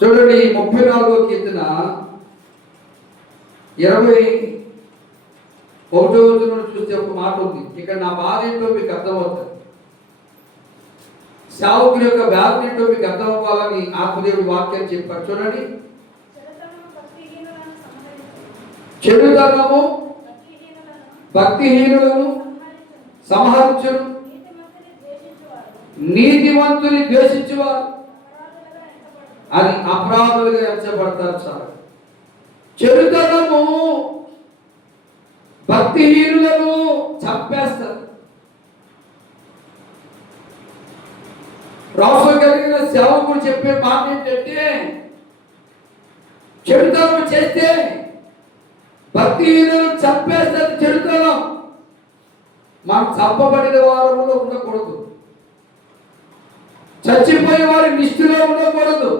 చూడండి 34వ కీర్తన 21వ వచనం చూస్తే ఒక మాట ఉంది. ఇక్కడ నా బాధ ఏంటో మీకు అర్థమవుతుంది, సేవకుల యొక్క వ్యాధి ఏంటో మీకు అర్థం అవ్వాలని ఆత్మదేవుడు వాక్యం చెప్పారు. చూడండి, చెడుతనము భక్తిహీనులను సంహరించును, నీతిమంతుని ద్వేషించువారు అది అపరాధులుగా ఎంచబడతారు. చాలు. చెడుతనము భక్తిహీనులను చంపేస్తారు. రాసు కలిగిన సేవకుడు చెప్పే మాట ఏంటంటే, చెడుతనం చేస్తే భక్తిహీనులను చంపేస్తారు. చెడుతనం మనం చంపబడిన వారంలో ఉండకూడదు, చచ్చిపోయిన వారి నిష్ఠలో ఉండకూడదు.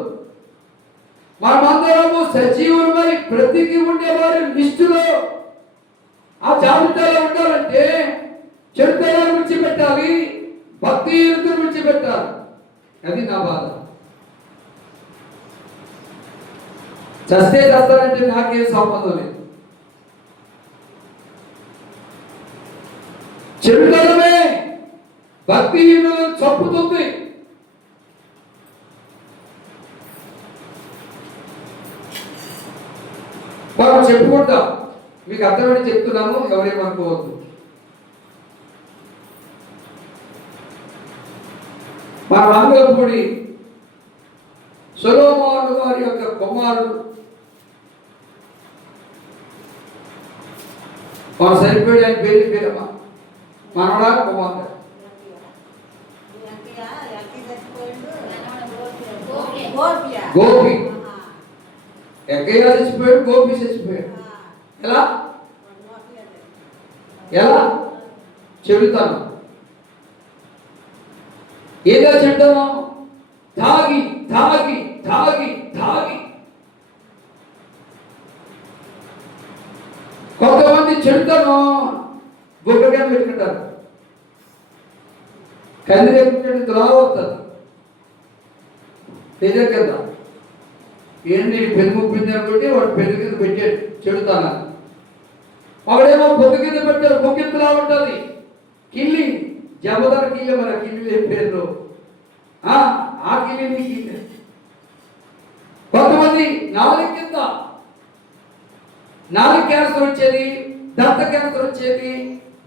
మనమందరము సజీవులమై బ్రతికి ఉండేవారి నిష్ఠలో ఆ జాబితాలో ఉండాలంటే చెడుతనాన్ని విడిచిపెట్టాలి, భక్తిహీనతను విడిచిపెట్టాలి. అది నా బాధ. చస్తే చస్తానంటే నాకేం సంబంధం లేదు. చెడుతనమే భక్తిహీనులను చంపుతుంది. మనం చెప్పుకుంటాం, మీకు అర్థమని చెప్తున్నాను, ఎవరేమనుకోవద్దు. మా రాంగలపూడి సొలొమోను వారి యొక్క కుమారుడు వారు సరిపోయాడు. ఆయన పేరమ్మా మనవడా కుమారుడు గోపి. ఎక్కయ్య చచ్చిపోయాడు, గోపి చచ్చిపోయాడు. ఎలా ఎలా చెడుతాను, ఏదో చెడుతాను, తాగి తాగి తాగి తాగి. కొంతమంది చెడుతాను గొప్పగా పెట్టుకుంటారు, కంది తులావస్తుంది నిజం కదా. ఏంటి పెరుగు పిండి అనుకుంటే వాడు పెరుగు కింద పెట్టాడు చెడుతానా. వాడేమో పొద్దు కింద పెట్టాడు, పొక్కింతలా ఉంటుంది కిల్లి, జబదర కిల్లి, మన కిల్లి పేరు ఆ కిల్లి. కొంతమంది నాలుగు కింద నాలుగు క్యాన్సర్ వచ్చేది, దంత క్యాన్సర్ వచ్చేది,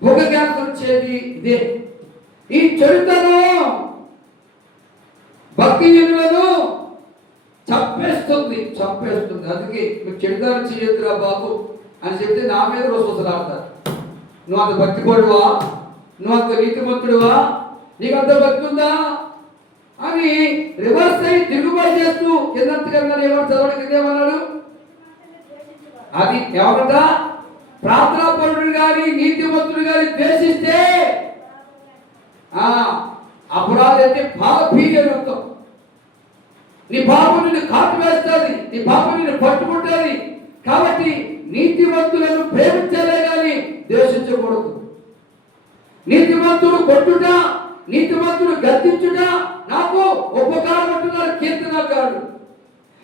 బుగ్గ క్యాన్సర్ వచ్చేది. ఇదే ఈ చెడుతనం భక్తిహీనులను చంపేస్తుంది. అందుకే మీరు చెడుదాన్ని చేయొద్దురా బాబు అని చెప్తే నా మీద రోజులాడతారు. నువ్వు అంత భక్తిపడువా, నువ్వు అంత నీతిమంతుడువా, నీకు అంత భక్తి ఉందా అని రివర్స్ అయి తిరుగుబాటు చేస్తూ కిందంతగా ఎవరు చదవడానికి ఇదేమన్నాడు. అది ఎవరట, ప్రార్థనాపరుడు గాని నీతిమంతుడు గాని ద్వేషిస్తే అపరాధం అంటే పాపి అని అర్థం. నీ పాపం నిన్ను కాటు వేస్తుంది, నీ పాపం నిన్ను పట్టుకుంటుంది. కాబట్టి నీతిమంతులను ప్రేమించాలే కానీ ద్వేషించకూడదు. నీతిమంతుడు కొట్టుట, నీతిమంతుడు గద్దించుట నాకు ఉపకారం అంటున్నారు కీర్తనకారుడు.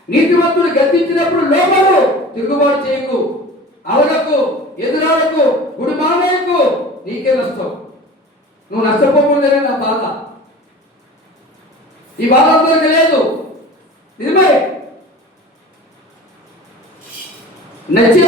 నీతిమంతుడు గద్దించినప్పుడు లోబడు, తిరుగుబాటు చేయకు, అలగకు, ఎదురాడకు, గుడి మానేయకు, నీకే నష్టం. నువ్వు నష్టపోకూడదనే నా బాధ. ఈ బాధ అందరికీ లేదు. నిజమే నచ్చే